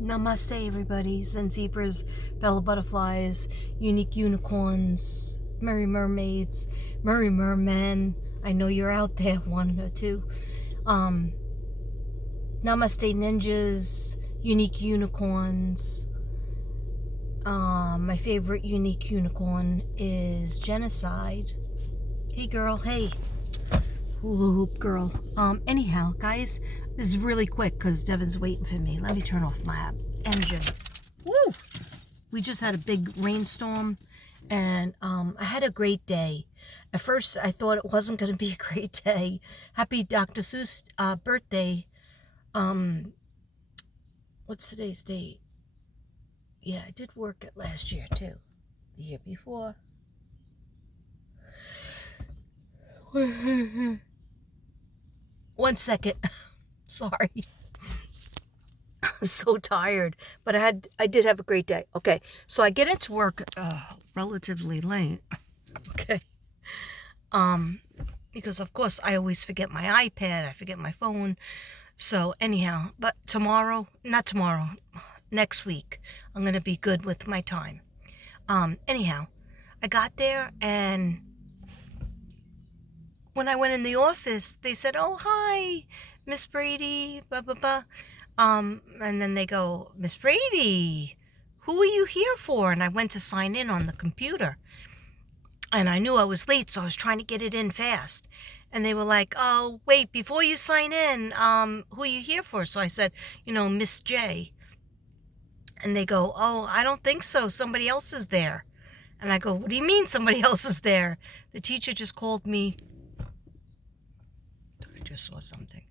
Namaste, everybody. Zen zebras, bella butterflies, unique unicorns, merry mermaids, merry mermen. I know you're out there, one or two. Namaste, ninjas, unique unicorns. My favorite unique unicorn is Genocide. Hey, girl. Hey, hula hoop girl. Anyhow, guys, this is really quick because Devin's waiting for me. Let me turn off my engine. Woo! We just had a big rainstorm, and I had a great day. At first, I thought it wasn't going to be a great day. Happy Dr.Seuss birthday. What's today's date? Yeah, I did work it last year, too. The year before. One second. Sorry. I'm so tired, but I did have a great day. Okay, so I get into work relatively late. Okay. Because of course I always forget my iPad, I forget my phone. So anyhow, but not tomorrow, next week, I'm gonna be good with my time. Anyhow, I got there, and when I went in the office, they said, "Oh, hi, Miss Brady, blah blah blah." And then they go, "Miss Brady, who are you here for?" And I went to sign in on the computer, and I knew I was late, so I was trying to get it in fast. And they were like, "Oh, wait, before you sign in, who are you here for?" So I said, Miss J. And they go, "Oh, I don't think so. Somebody else is there." And I go, "What do you mean somebody else is there?" The teacher just called me. I just saw something.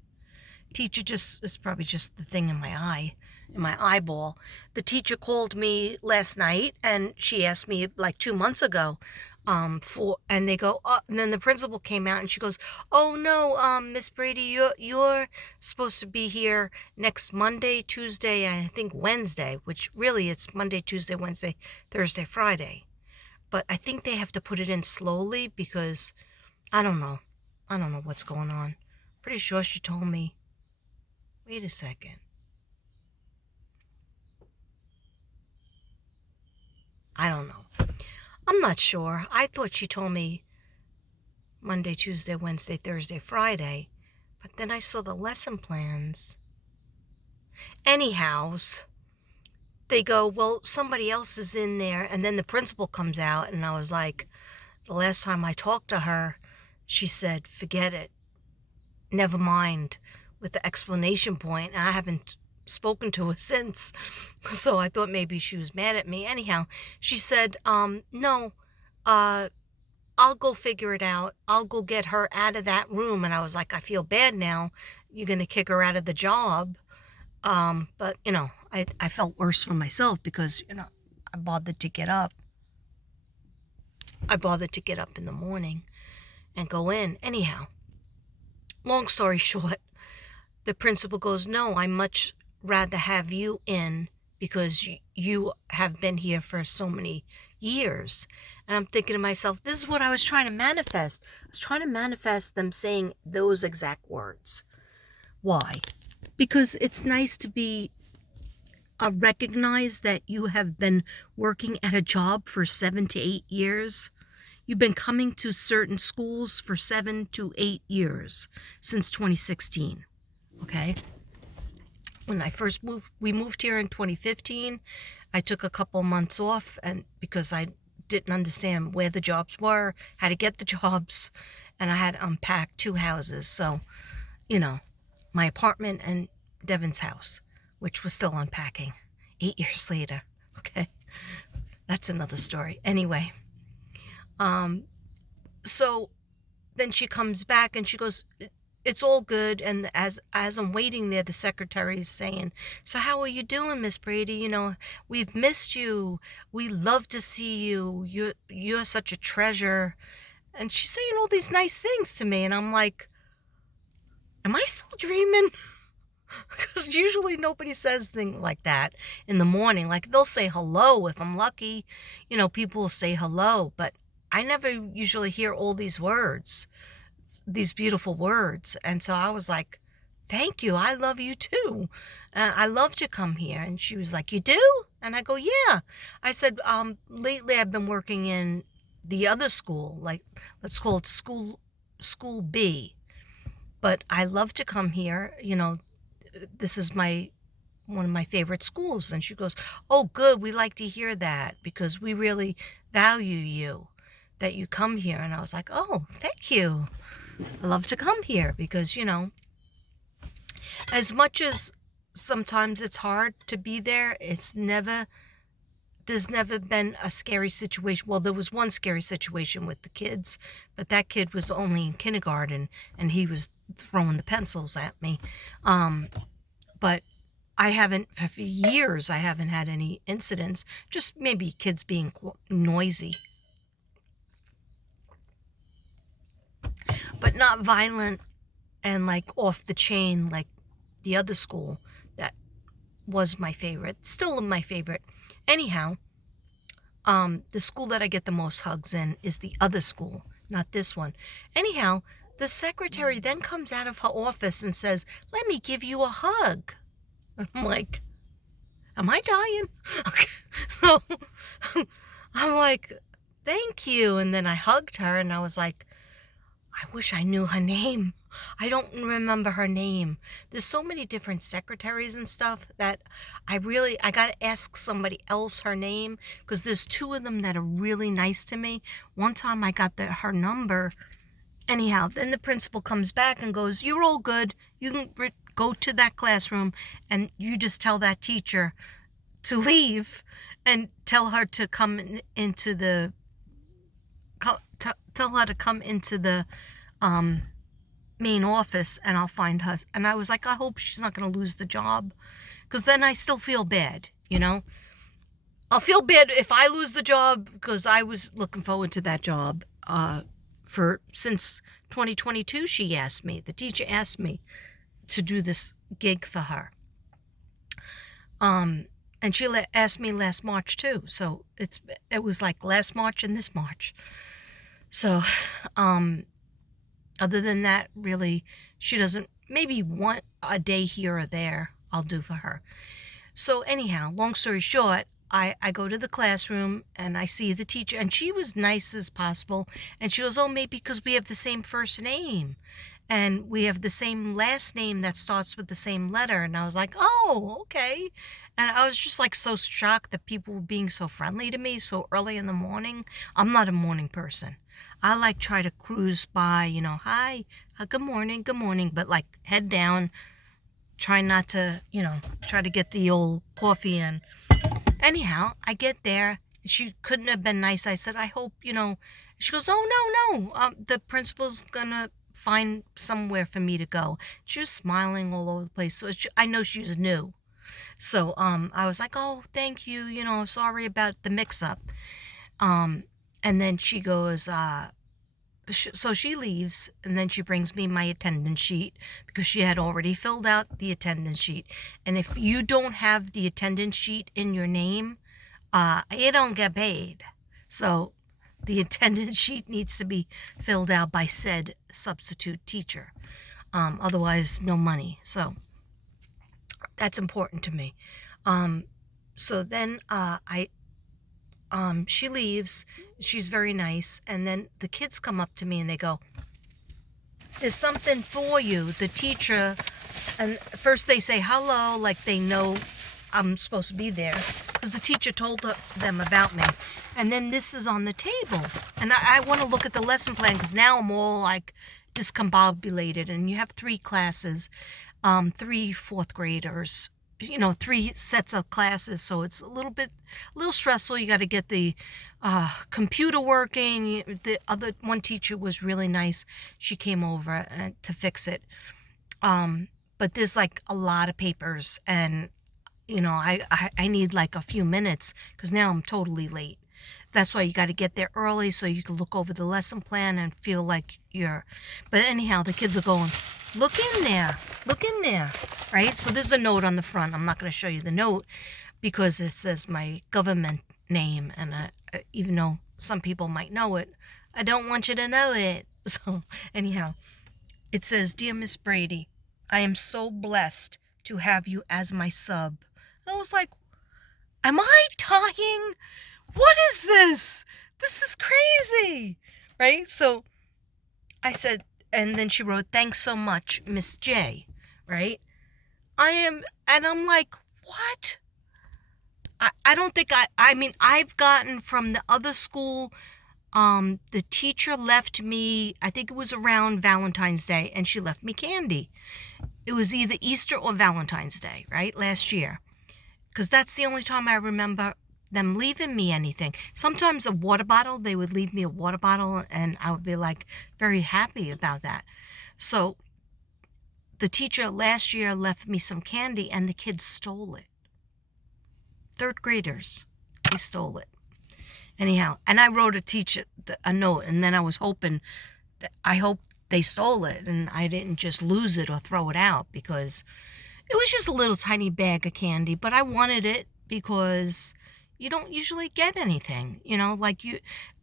It's probably just the thing in my eyeball. The teacher called me last night, and she asked me like 2 months ago, and they go, oh, and then the principal came out and she goes, "Oh no, Miss Brady, you're supposed to be here next Monday, Tuesday, and I think Wednesday, which really it's Monday, Tuesday, Wednesday, Thursday, Friday. But I think they have to put it in slowly because I don't know what's going on. Pretty sure she told me. Wait a second. I don't know. I'm not sure. I thought she told me Monday, Tuesday, Wednesday, Thursday, Friday. But then I saw the lesson plans. Anyhows, they go, "Well, somebody else is in there." And then the principal comes out, and I was like, the last time I talked to her, she said, "Forget it. Never mind," with the explanation point. I haven't spoken to her since, so I thought maybe she was mad at me. Anyhow, she said, "No, I'll go figure it out. I'll go get her out of that room." And I was like, I feel bad now. You're going to kick her out of the job. But, I felt worse for myself because, I bothered to get up. I bothered to get up in the morning and go in. Anyhow, long story short, the principal goes, "No, I much rather have you in because you have been here for so many years." And I'm thinking to myself, this is what I was trying to manifest. I was trying to manifest them saying those exact words. Why? Because it's nice to be recognized that you have been working at a job for 7 to 8 years. You've been coming to certain schools for 7 to 8 years since 2016. Okay? When I first we moved here in 2015. I took a couple months off, and because I didn't understand where the jobs were, how to get the jobs, and I had to unpack 2 houses. So, my apartment and Devin's house, which was still unpacking 8 years later. Okay, that's another story. Anyway, so then she comes back and she goes, "It's all good." And as I'm waiting there, the secretary is saying, "So how are you doing, Miss Brady? We've missed you. We love to see you. You're such a treasure." And she's saying all these nice things to me, and I'm like, am I still dreaming? Because usually nobody says things like that in the morning. Like, they'll say hello if I'm lucky. People will say hello, but I never usually hear all these words, these beautiful words. And so I was like thank you. I love you too. I love to come here. And she was like, you do? And I go, yeah. I said, lately I've been working in the other school, like, let's call it school B. But I love to come here. This is one of my favorite schools. And she goes, oh, good. We like to hear that because we really value you, that you come here. And I was like, oh, thank you. I love to come here because, as much as sometimes it's hard to be there, there's never been a scary situation. Well, there was one scary situation with the kids, but that kid was only in kindergarten and he was throwing the pencils at me. But for years, I haven't had any incidents, just maybe kids being noisy, but not violent and like off the chain like the other school that was my favorite, still my favorite. Anyhow, the school that I get the most hugs in is the other school, not this one. Anyhow, the secretary then comes out of her office and says, let me give you a hug. I'm like, am I dying? Okay. So I'm like, thank you. And then I hugged her and I was like, I wish I knew her name. I don't remember her name. There's so many different secretaries and stuff that I got to ask somebody else her name because there's two of them that are really nice to me. One time I got her number. Anyhow, then the principal comes back and goes, you're all good. You can go to that classroom and you just tell that teacher to leave and tell her to come into the tell her to come into the main office and I'll find her. And I was like, I hope she's not going to lose the job because then I still feel bad, I'll feel bad if I lose the job because I was looking forward to that job since 2022. The teacher asked me to do this gig for her. And she asked me last March too. So it was like last March and this March. So, other than that, really, she doesn't, maybe a day here or there I'll do for her. So anyhow, long story short, I go to the classroom and I see the teacher and she was nice as possible. And she goes, oh, maybe because we have the same first name and we have the same last name that starts with the same letter. And I was like, oh, okay. And I was just like so shocked that people were being so friendly to me so early in the morning. I'm not a morning person. I like try to cruise by, hi, good morning, but like head down, try not to, try to get the old coffee in. Anyhow, I get there. She couldn't have been nice. I said, I hope, she goes, oh, no. The principal's gonna find somewhere for me to go. She was smiling all over the place. So I know she was new. So, I was like, oh, thank you, sorry about the mix up. And then she goes, so she leaves and then she brings me my attendance sheet because she had already filled out the attendance sheet. And if you don't have the attendance sheet in your name, you don't get paid. So the attendance sheet needs to be filled out by said substitute teacher. Otherwise, no money. So that's important to me. So then she leaves. She's very nice. And then the kids come up to me and they go, there's something for you. The teacher, and first they say hello, like they know I'm supposed to be there because the teacher told them about me. And then this is on the table. And I want to look at the lesson plan because now I'm all like discombobulated. And you have 3 classes, 3 fourth graders, 3 sets of classes. So it's a little stressful. You got to get the computer working. The other one teacher was really nice. She came over to fix it. But there's like a lot of papers and, I need like a few minutes because now I'm totally late. That's why you got to get there early so you can look over the lesson plan and feel like but anyhow, the kids are going, look in there, right? So there's a note on the front. I'm not going to show you the note because it says my government name. And even though some people might know it, I don't want you to know it. So anyhow, it says, Dear Miss Brady, I am so blessed to have you as my sub. And I was like, am I dying? What is this? This is crazy. Right? So I said, and then she wrote, thanks so much, Miss J. Right? And I'm like, what? I don't think I mean, I've gotten from the other school, the teacher left me, I think it was around Valentine's Day, and she left me candy. It was either Easter or Valentine's Day, right? Last year. Because that's the only time I remember them leaving me anything. Sometimes a water bottle, they would leave me a water bottle, and I would be like very happy about that. So the teacher last year left me some candy, and the kids stole it. Third graders, they stole it. Anyhow, and I wrote a note, and then I was hoping I hope they stole it and I didn't just lose it or throw it out, because it was just a little tiny bag of candy, but I wanted it because you don't usually get anything, like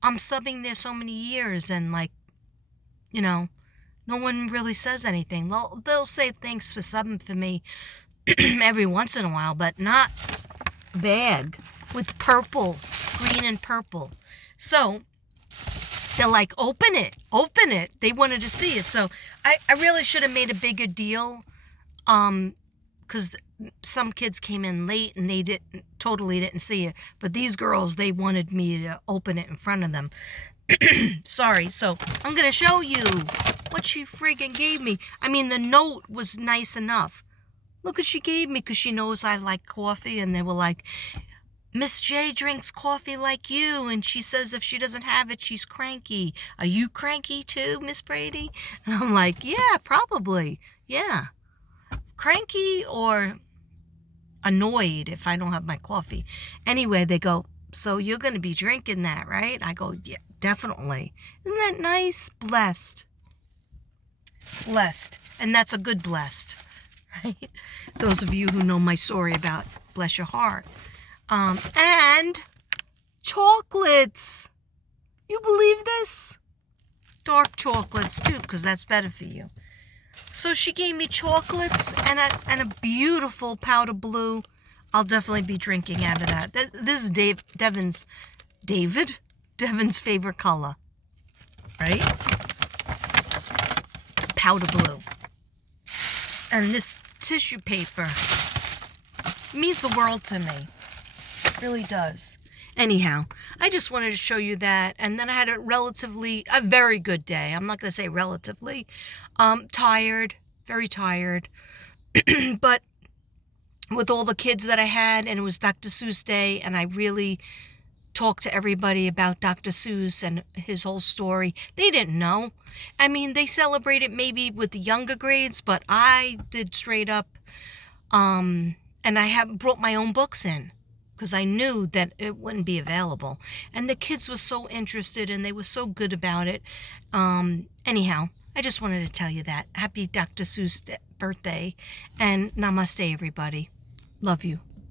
I'm subbing there so many years, and like, no one really says anything. They'll say thanks for subbing for me every once in a while, but not a bag with green and purple. So they're like, open it. They wanted to see it. So I really should have made a bigger deal, because some kids came in late and they totally didn't see it. But these girls, they wanted me to open it in front of them. Sorry. So I'm going to show you what she friggin' gave me. I mean, the note was nice enough. Look what she gave me, because she knows I like coffee, and they were like, Miss J drinks coffee like you, and she says if she doesn't have it, she's cranky. Are you cranky too, Miss Brady? And I'm like, yeah, probably. Yeah. Cranky or annoyed if I don't have my coffee. Anyway, they go, so you're going to be drinking that, right? I go, yeah, definitely. Isn't that nice? Blessed. And that's a good blessed, right? Those of you who know my story about bless your heart. And chocolates. You believe this? Dark chocolates too, because that's better for you. So she gave me chocolates and a beautiful powder blue. I'll definitely be drinking out of that. This is Devin's favorite color, right? Powder blue. And this tissue paper means the world to me. It really does. Anyhow, I just wanted to show you that. And then I had a very good day. I'm not going to say relatively. Tired, very tired. But with all the kids that I had, and it was Dr. Seuss Day, and I really talked to everybody about Dr. Seuss and his whole story. They didn't know. I mean, they celebrated maybe with the younger grades, but I did straight up. And I brought my own books in, because I knew that it wouldn't be available. And the kids were so interested, and they were so good about it. Anyhow, I just wanted to tell you that. Happy Dr. Seuss birthday, and namaste, everybody. Love you.